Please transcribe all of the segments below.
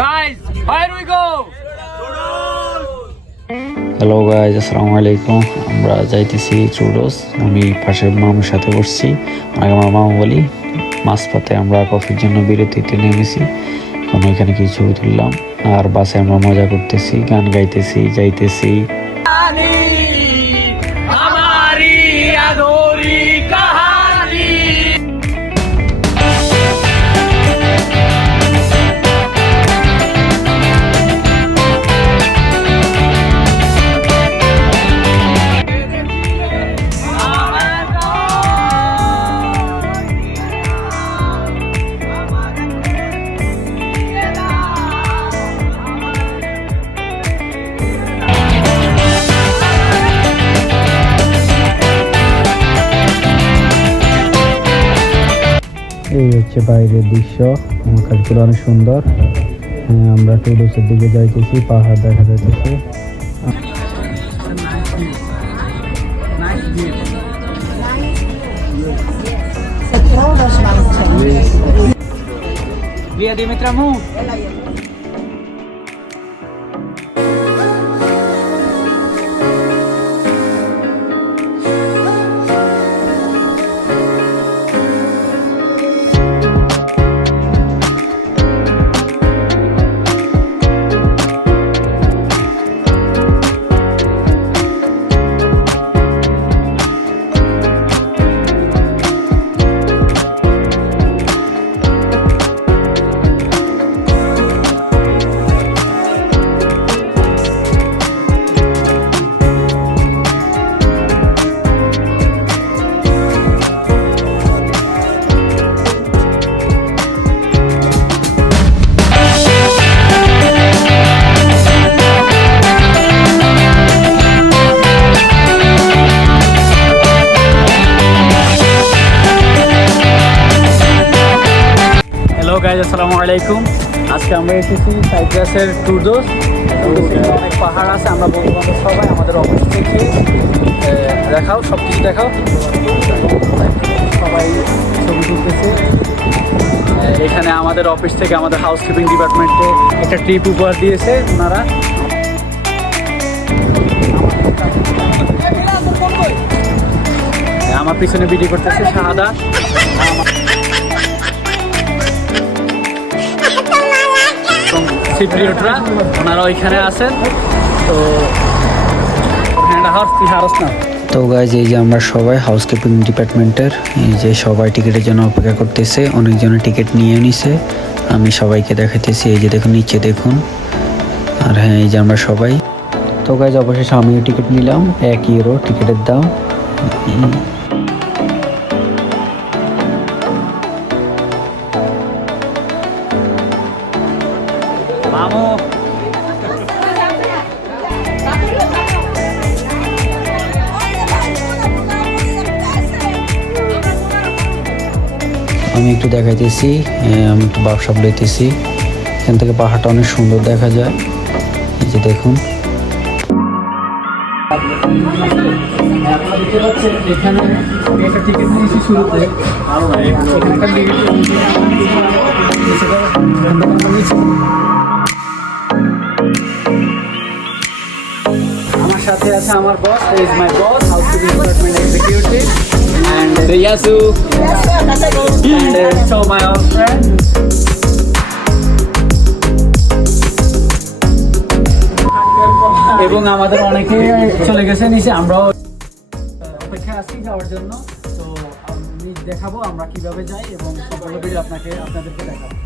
Guys, here we go. Hello guys, আসসালামু আলাইকুম। আমরা যাইতেছি ট্রুডোস। আমি পাশের মামুর সাথে বসছি, ওনাকে আমার মামু বলি। মাঝপথে আমরা কফির জন্য বিরতিতে নেমেছি, এখন ওইখানে কিছু ছবি তুললাম। আর বাসে আমরা মজা করতেছি, গান গাইতেছি, যাইতেছি। हमारी अधूरी कहानी। এই হচ্ছে বাইরের দৃশ্য, কালকে অনেক সুন্দর। আমরা টুডোসের দিকে যাইতেছি, পাহাড় দেখা যাইতেছে। Via Dimitramu. হ্যালো গাইজ, আসসালামু আলাইকুম। আজকে আমরা এসেছি সাইপ্রাসের টুডোস। অনেক পাহাড় আছে, আমরা বন্ধু বান্ধব সবাই আমাদের অফিস থেকে দেখাও, সব কিছু দেখাও। সবাই ছবি তুলতেছে। এখানে আমাদের অফিস থেকে আমাদের হাউসকিপিং ডিপার্টমেন্টে একটা ট্রিপ উপহার দিয়েছে ওনারা। আমার পিছনে ভিডিও করতেছে শাহাদা। সিপ্রিয়টরা ওনারা ওইখানে আছেন। তো গাইজ, এই যে আমরা সবাই হাউসকিপিং ডিপার্টমেন্টের, এই যে সবাই টিকিটের জন্য অপেক্ষা করতেছে। অনেকজনের টিকিট নিয়ে নিছে, আমি সবাইকে দেখাইতেছি। এই যে দেখুন, নিচে দেখুন। আর হ্যাঁ, এই যে আমরা সবাই। তো গাইজ, অবশেষে আমিও টিকিট নিলাম, €1 টিকিটের দাম। মামু। আমি একটু দেখাইতেছি, আমি একটু বাপসাপ লইতেছি। এখান থেকে পাহাড়টা অনেক সুন্দর দেখা যায়, এই যে দেখুন। এখানে একটা টিকিট নিয়েছি শুরুতে। আমার সাথে আছে আমার boss, is my boss, housekeeping department executive, and Yasu, and so my old friend. এবং আমাদের অনেকে চলে গেছে নিচে, আমরাও অপেক্ষা আছি যাওয়ার জন্য। তো আমি দেখাবো আমরা কিভাবে যাই এবং সকল ভিডিও আপনাদেরকে দেখাবো।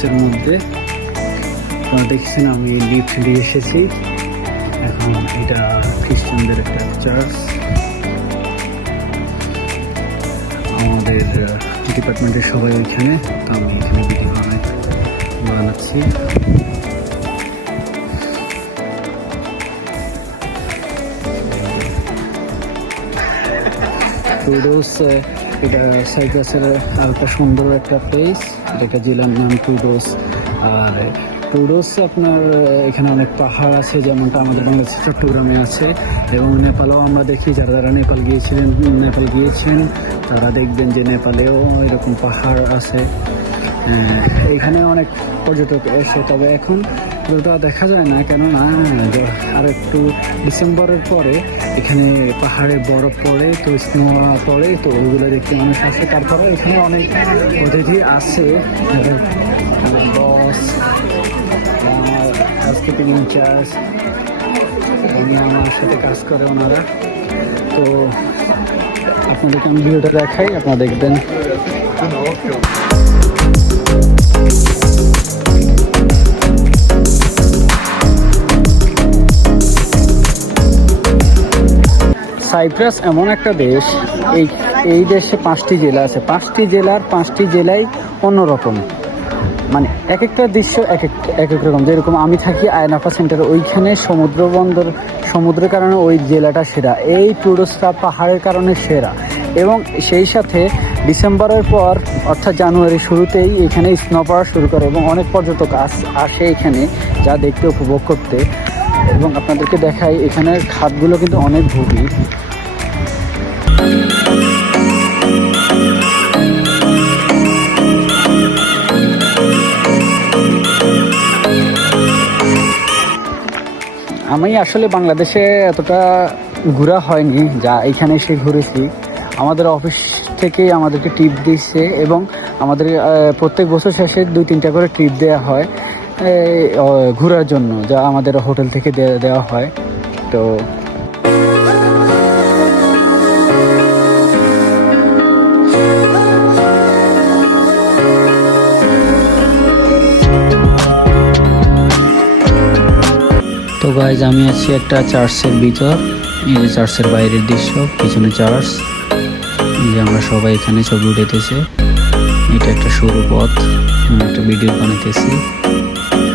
চার্চের মধ্যে। আপনারা দেখছেন আমি লিফট দিয়ে এসেছি। এখন এটা খ্রিস্টানদের একটা চার্চ। আমাদের ডিপার্টমেন্টের সবাই ওইখানে, তো আমি এখানে ভিডিও বানাচ্ছি। টুডোস, এটা সাইপ্রাসের একটা সুন্দর একটা প্লেস। একটা জেলার নাম টুডোস। আর টুডোস আপনার এখানে অনেক পাহাড় আছে, যেমনটা আমাদের বাংলাদেশের চট্টগ্রামে আছে, এবং নেপালেও আমরা দেখি। যারা যারা নেপাল গিয়েছেন তারা দেখবেন যে নেপালেও এরকম পাহাড় আছে। এখানে অনেক পর্যটক এসে, তবে এখন ওটা দেখা যায় না, কেননা আর একটু ডিসেম্বরের পরে এখানে পাহাড়ে বরফ পড়ে, তো স্নো পড়ে, তো ওইগুলো দেখতে মানুষ আসে। তারপরে এখানে অনেক অতিথি আছে। বস, আমার হাউসকিপিং ইনচার্জ, আমার সাথে কাজ করে ওনারা। তো আপনাদেরকে আমি ভিডিওটা দেখাই, আপনারা দেখবেন। সাইপ্রাস এমন একটা দেশ, এই দেশে 5টি জেলা আছে। 5টি জেলার 5টি জেলায় অন্যরকম, মানে এক একটা দৃশ্য এক এক রকম। যেরকম আমি থাকি আয়নাফা সেন্টারে, ওইখানে সমুদ্রের কারণে ওই জেলাটা সেরা। এই টুরিস্টরা পাহাড়ের কারণে সেরা। এবং সেই সাথে ডিসেম্বরের পর অর্থাৎ জানুয়ারির শুরুতেই এখানে স্নো পড়া শুরু করে, এবং অনেক পর্যটক আসে এখানে যা দেখতে, উপভোগ করতে। এবং আপনাদেরকে দেখাই, এখানের খাতগুলো কিন্তু অনেক গভীর। আমি আসলে বাংলাদেশে এতটা ঘোরা হয়নি, যা এখানে এসে ঘুরেছি। আমাদের অফিস থেকে আমাদেরকে ট্রিপ দিচ্ছে, এবং আমাদের প্রত্যেক বছর শেষে 2-3টা করে ট্রিপ দেওয়া হয় ঘোরার জন্য, যা আমাদের হোটেল থেকে দেওয়া হয়। তো গাইজ, আমি আছি একটা চার্চের ভিতর। এই যে চার্চের বাইরের দৃশ্য, পিছনে চার্চ। এই যে আমরা সবাই এখানে ছবি উঠাইতেছে। এটা একটা সরু পথ, একটা ভিডিও বানাইতেছি।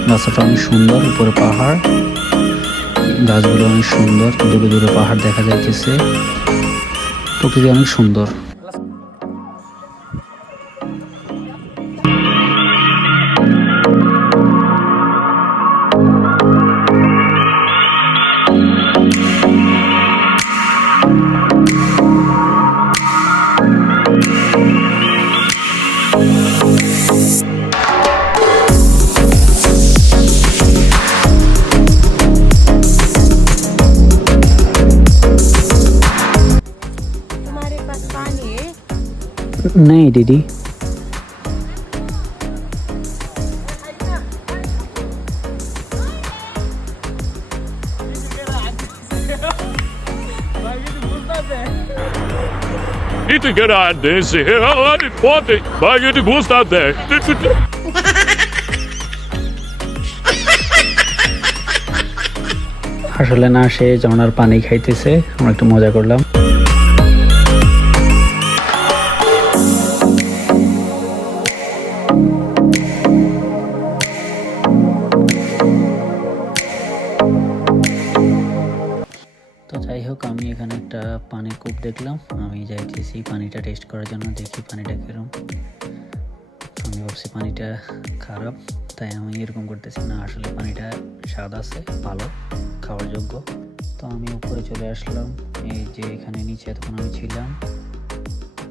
রাস্তাটা অনেক সুন্দর, উপরে পাহাড়, গাছগুলো অনেক সুন্দর, দূরে দূরে পাহাড় দেখা যাইতেছে। প্রকৃতি অনেক সুন্দর। नहीं दीदी, Need to get out there and say, hey, I didn't want it. Why you didn't post out there? আসলে না, সে ঝর্ণার পানি খাইতেছে, আমরা একটু মজা করলাম। তো যাই হোক, আমি এখানে একটা পানির কূপ দেখলাম। আমি যাইতেছি পানিটা টেস্ট করার জন্য, দেখি পানিটা কিরকম। আমি ভাবছি পানিটা খারাপ, তাই আমি এরকম করতেছি না। আসলে পানিটা স্বাদ আছে, ভালো, খাওয়ার যোগ্য। তো আমি উপরে চলে আসলাম। এই যে এখানে নিচে এতক্ষণ আমি ছিলাম।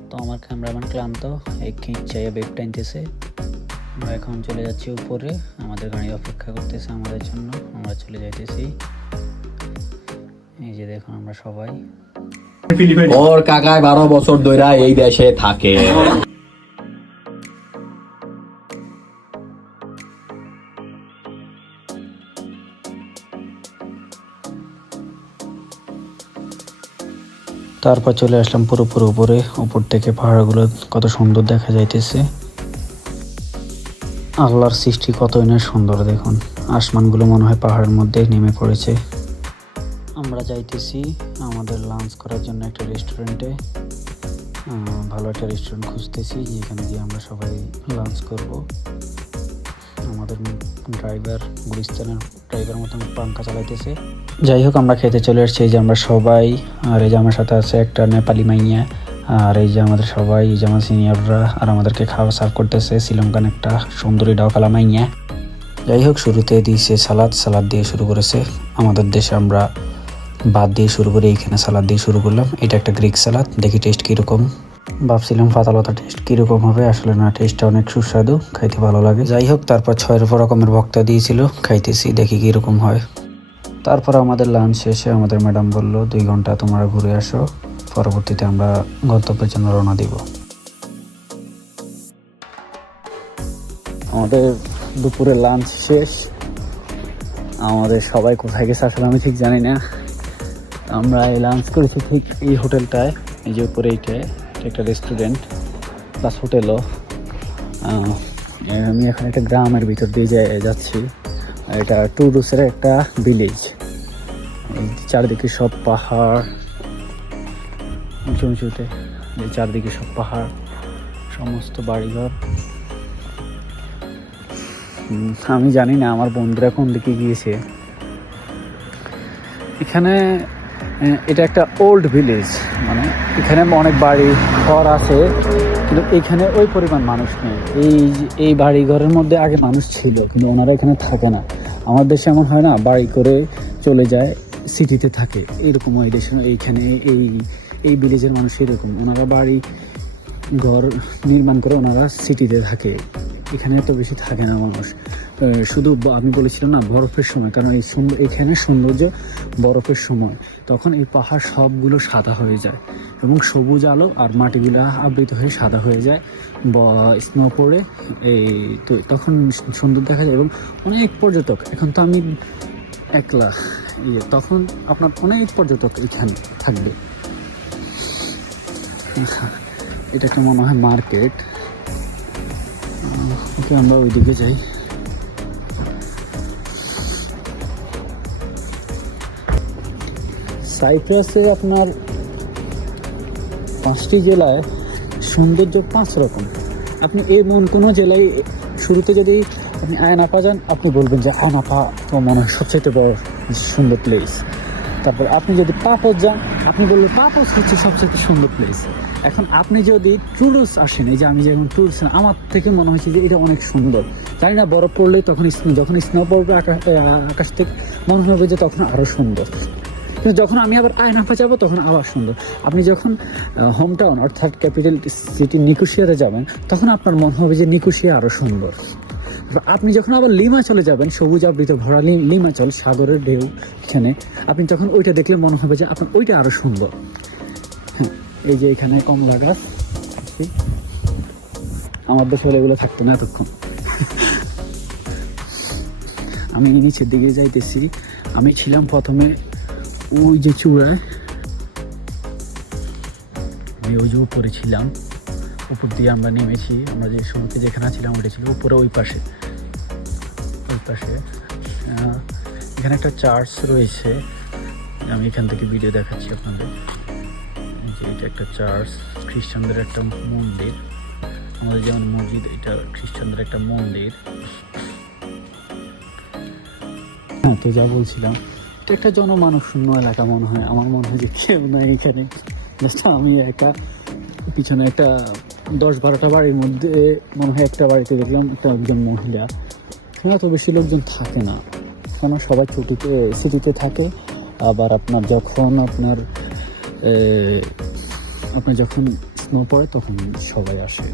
তো আমার ক্যামেরাম্যান ক্লান্ত, এক খিঁচাইয়া বেগ টানতেছে। আমরা এখন চলে যাচ্ছি উপরে, আমাদের গাড়ি অপেক্ষা করতেছে আমাদের জন্য। আমরা চলে যাইতেছি। এই যে দেখুন আমরা সবাই। ওর কাকায় 12 বছর ধরে এই দেশে থাকে। তারপর চলে আসলাম পুরোপুরি উপরে। উপর থেকে পাহাড়গুলো কত সুন্দর দেখা যাইতেছে। আল্লাহর সৃষ্টি কতই না সুন্দর দেখুন, আসমানগুলো মনে হয় পাহাড়ের মধ্যে নেমে পড়েছে। আমরা যাইতেছি আমাদের লাঞ্চ করার জন্য একটা রেস্টুরেন্টে, ভালো একটা রেস্টুরেন্ট খুঁজতেছি যেখানে গিয়ে আমরা সবাই লাঞ্চ করব। আমাদের ড্রাইভার গুলিস্তানের ড্রাইভার মতন পাঙ্খা চালাইতেছে। যাই হোক আমরা খেতে চলে আসছি, এই যে আমরা সবাই, আর এই যে আমার সাথে আছে একটা নেপালি মাইয়া, আর এই যে আমাদের সবাই, এই যে আমার সিনিয়ররা, আর আমাদেরকে খাওয়া সার্ভ করতেছে শ্রীলঙ্কান একটা সুন্দরী ডাওকালা মাইয়া। যাই হোক শুরুতে দিয়েছে সালাদ দিয়ে শুরু করেছে। আমাদের দেশে আমরা ভাত দিয়ে শুরু করি, এইখানে সালাদ দিয়ে শুরু করলাম। এটা একটা গ্রিক সালাদ, দেখি টেস্ট কীরকম। ভাবছিলাম পাতালতা টেস্ট কীরকম হবে, আসলে না, টেস্টটা অনেক সুস্বাদু, খাইতে ভালো লাগে। যাই হোক তারপর 6 রকমের ভক্তা দিয়েছিল, খাইতেছি, দেখি কীরকম হয়। তারপর আমাদের লাঞ্চ শেষে আমাদের ম্যাডাম বলল 2 ঘন্টা তোমরা ঘুরে আসো, পরবর্তীতে আমরা গন্তব্যের জন্য রওনা দিব। আমাদের দুপুরে লাঞ্চ শেষ, আমাদের সবাই কোথায় গেছে আসলে আমি ঠিক জানি না। আমরা এই লাঞ্চ করেছি ঠিক এই হোটেলটায়, এই যে উপরে এইটায়, একটা রেস্টুরেন্ট প্লাস হোটেলও। আমি এখন একটা গ্রামের ভিতর দিয়ে যাচ্ছি, এটা টুরিস্টের একটা ভিলেজ। এই চারদিকে সব পাহাড়, উঁচু উঁচুতে, এই চারদিকে সব পাহাড়, সমস্ত বাড়িঘর। আমি জানি না আমার বন্ধুরা কোন দিকে গিয়েছে। এখানে এটা একটা ওল্ড ভিলেজ, মানে এখানে অনেক বাড়ি ঘর আছে, কিন্তু এখানে ওই পরিমাণ মানুষ নেই। এই বাড়ি ঘরের মধ্যে আগে মানুষ ছিল, কিন্তু ওনারা এখানে থাকে না। আমার দেশে এমন হয় না, বাড়ি করে চলে যায়, সিটিতে থাকে, এরকম ওই দেশে এইখানে এই ভিলেজের মানুষ এরকম, ওনারা বাড়ি ঘর নির্মাণ করে ওনারা সিটিতে থাকে, এখানে তো বেশি থাকে না মানুষ। শুধু আমি বলেছিলাম না বরফের সময়, কারণ এখানে সৌন্দর্য বরফের সময়, তখন এই পাহাড় সবগুলো সাদা হয়ে যায় এবং সবুজ আলো আর মাটিগুলো আবৃত হয়ে সাদা হয়ে যায়, স্নো পড়ে তো তখন সুন্দর দেখা যায়। এবং অনেক পর্যটক, এখন তো আমি একলা, তখন আপনার অনেক পর্যটক এখানে থাকবে। এটা একটা মনে হয় মার্কেট, ওকে আমরা ওইদিকে যাই। সাইপ্রাসে আপনার 5টি জেলায় সৌন্দর্য 5 রকম। আপনি এমন কোনো জেলায় শুরুতে যদি আপনি আয়নাপা যান, আপনি বলবেন যে আয়নাপা তো মনে হয় সবচেয়ে বড় সুন্দর প্লেস। তারপর আপনি যদি পাপস যান, আপনি বলবেন পাপস হচ্ছে সবচেয়ে সুন্দর প্লেস। এখন আপনি যদি ট্যুরিস্ট আসেন, এই যে আমি যখন ট্যুরিস্ট, আমার থেকে মনে হচ্ছে যে এটা অনেক সুন্দর, জানি না বরফ পড়লে তখন যখন স্নো পড়বে আকাশ থেকে, মনে হবে যে তখন আরও সুন্দর। কিন্তু যখন আমি আবার আয়নাপা যাবো তখন আবার সুন্দর। আপনি যখন হোম টাউন অর্থাৎ ক্যাপিটাল সিটি নিকোসিয়াতে যাবেন, তখন আপনার মনে হবে যে নিকোসিয়া আরও সুন্দর। আপনি যখন আবার লিমাচলে যাবেন, সবুজ আবৃত ভরা লিমাচল, সাগরের ঢেউ, এখানে আপনি যখন ওইটা দেখলে মনে হবে যে আপনার ওইটা আরও সুন্দর। হ্যাঁ, এই যে এখানে কমলা গাছ, আমার দেশে হলে এগুলো থাকতো না এতক্ষণ। আমি নিচের দিকে যাইতেছি, আমি ছিলাম প্রথমে ওই যে চূড়ায়, আমি ওই যে উপরে ছিলাম, উপর দিয়ে আমরা নেমেছি। আমরা যে শুরুতে যেখানে ছিলাম ওইটা ছিল উপরে, ওই পাশে এখানে একটা চার্চ রয়েছে, আমি এখান থেকে ভিডিও দেখাচ্ছি আপনাদের। যে এটা একটা চার্চ, খ্রিস্টানদের একটা মন্দির, আমাদের যেমন মসজিদ, এটা খ্রিস্টানদের একটা মন্দির। হ্যাঁ, তো যা বলছিলাম, এটা একটা জনমানব শূন্য এলাকা মনে হয়, আমার মনে হয় যে কেউ নয় এখানে, আমি একা। পিছনে একটা 10-12টা বাড়ির মধ্যে মনে হয় একটা বাড়িতে দেখলাম একজন মহিলা, এত বেশি লোকজন থাকে না, কারণ সবাই ছুটিতে সিটিতে থাকে। আবার আপনার যখন আপনার যখন স্নো পড়ে তখন সবাই আসে।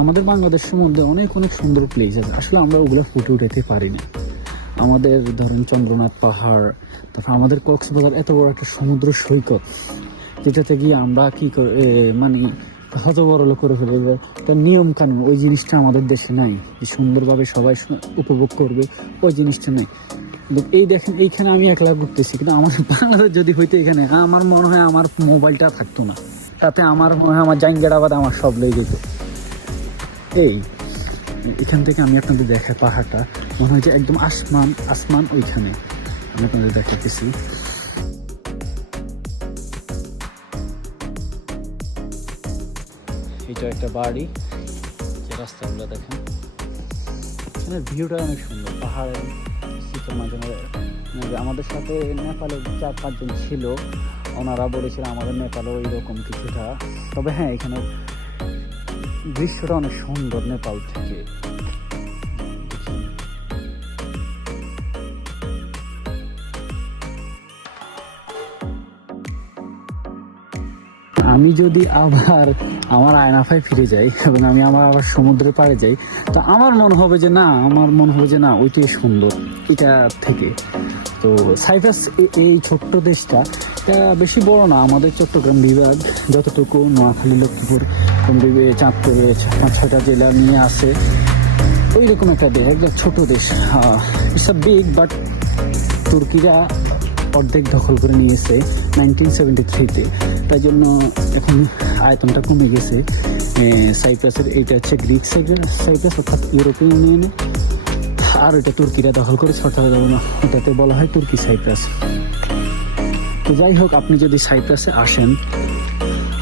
আমাদের বাংলাদেশের মধ্যে অনেক সুন্দর প্লেস আছে, আসলে আমরা ওগুলো ফুটে উঠাতে পারি না। আমাদের ধরুন চন্দ্রনাথ পাহাড়, তারপর আমাদের কক্সবাজার এত বড় একটা সমুদ্র সৈকত, যেটাতে গিয়ে আমরা কি মানে হতবরল করে ফেলে, তার নিয়ম কানুন, ওই জিনিসটা আমাদের দেশে নাই, যে সুন্দরভাবে সবাই উপভোগ করবে, ওই জিনিসটা নেই। কিন্তু এই দেখেন, এইখানে আমি একলা ঘুরতেছি, কিন্তু আমার বাংলাদেশ যদি হইতো এখানে, আমার মনে হয় আমার মোবাইলটা থাকতো না, তাতে আমার মনে হয় আমার জাঙ্গেরাবাদ আমার সব লেগে যেত। এই এখান থেকে আমি আপনাদের দেখাই পাহাড়টা, মনে হয় যে একদম আসমান আসমান ওইখানে আমি আপনাদের দেখাতেছি। এটা একটা বাড়ি, যে রাস্তাগুলো দেখেন, এখানে ভিউটা অনেক সুন্দর, পাহাড়ের শীতের মাঝে মাঝে। আমাদের সাথে নেপালে 4-5 জন ছিল, ওনারা বলেছিল আমাদের নেপালও এইরকম কিছুটা। তবে হ্যাঁ, এখানে দৃশ্যটা অনেক সুন্দর নেপাল থেকে। আমি যদি আবার আমার আয়নাফায় ফিরে যাই এবং আমি আবার সমুদ্রের পাড়ে যাই, তো আমার মনে হবে যে না ওইটাই সুন্দর এটা থেকে। তো সাইপ্রাস এই ছোট্ট দেশটা, এটা বেশি বড় না, আমাদের চট্টগ্রাম বিভাগ যতটুকু, নোয়াখালী, লক্ষ্মীপুর, চাঁদপুরে 5-6টা জেলা নিয়ে আছে, ওই রকম একটা দেশ, একদম ছোট দেশ। ইটস আ বিগ, বাট তুর্কিরা অর্ধেক দখল করে নিয়েছে 1973-তে, তাই জন্য এখন আয়তনটা কমে গেছে সাইপ্রাসের। এইটা হচ্ছে গ্রিক সাইপ্রাস, অর্থাৎ ইউরোপিয়ান ইউনিয়নে, আর এটা তুর্কিরা দখল করে সরকারের ওটাতে বলা হয় তুর্কি সাইপ্রাস। তো যাই হোক, আপনি যদি সাইপ্রাসে আসেন,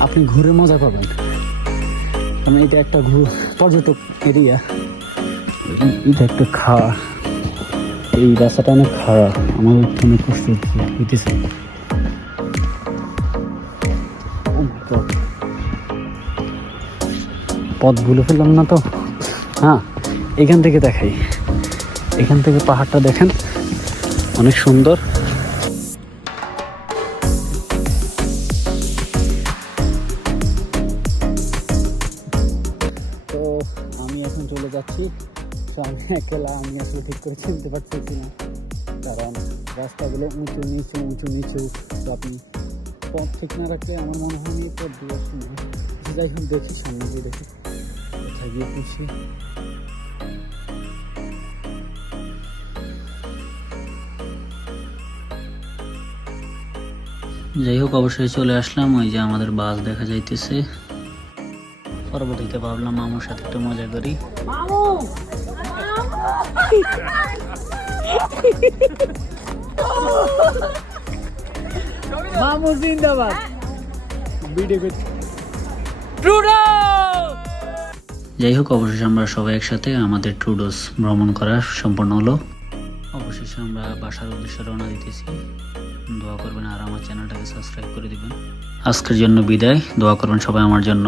আপনি ঘুরে মজা পাবেন, কারণ এটা একটা পর্যটক এরিয়া। এটা একটা খাওয়া, এই রাস্তাটা অনেক খারাপ, আমার অনেক কষ্ট হইতেছে। পথ ভুলে ফেললাম না তো। হ্যাঁ, এখান থেকে দেখাই, এখান থেকে পাহাড়টা দেখেন, অনেক সুন্দর। তো আমি এখন চলে যাচ্ছি, তো আমি একলা, আমি আসলে ঠিক করে চিনতে পারতেছি না, কারণ রাস্তাগুলো উঁচু নিচু। তো আপনি পথ ঠিক না রাখলে আমার মনে হয় এই পথ দিয়ে আসলে। যাই হোক, দেখি সামনে গিয়ে দেখি কোথায় গিয়ে খুঁজছি। যাই হোক, অবশ্যই চলে আসলাম, ওই যে আমাদের বাস দেখা যাইতেছে। পরবর্তীতে ভাবলাম মামুর সাথে একটু মজা করি। মামু জিন্দাবাদ। যাই হোক, অবশেষে আমরা সবাই একসাথে আমাদের ট্রুডোস ভ্রমণ করা সম্পন্ন হলো। অবশেষে আমরা বাসার উদ্দেশ্যে রওনা দিতেছি। দোয়া করবেন আর আমার চ্যানেলটাকে সাবস্ক্রাইব করে দিবেন। আজকের জন্য বিদায়, দোয়া করবেন সবাই আমার জন্য।